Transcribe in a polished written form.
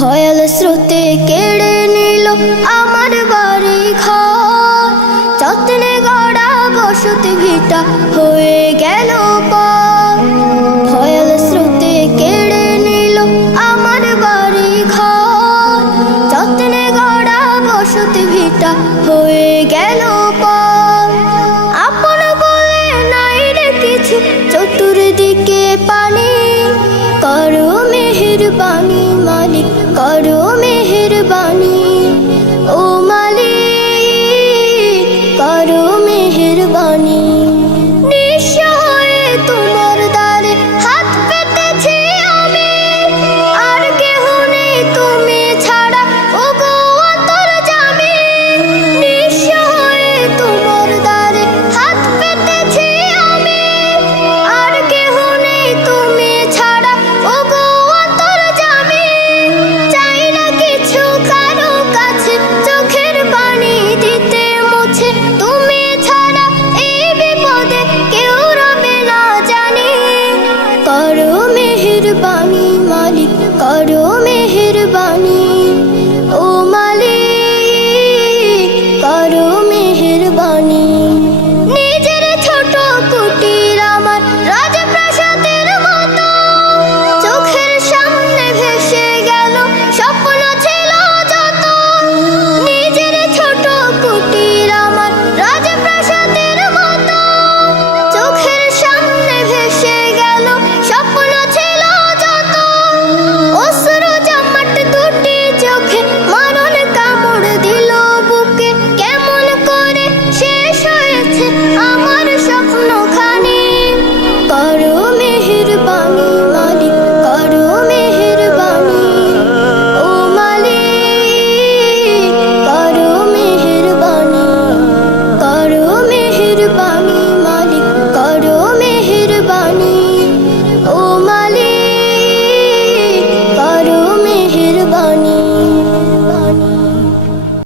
ভয়াল স্রোতে কেড়ে নিল আমার বাড়ি ঘর, যত্নে গড়া বসতি ভিটা হয়ে গেল পর। ভয়াল স্রোতে কেড়ে নিল আমার বাড়ি ঘর, যত্নে গড়া বসতি ভিটা হয়ে গেল পর। আপন বলে নাই রে কিছু, চতুর্দিকে পানি, করো মেহেরবানি মালিক, করো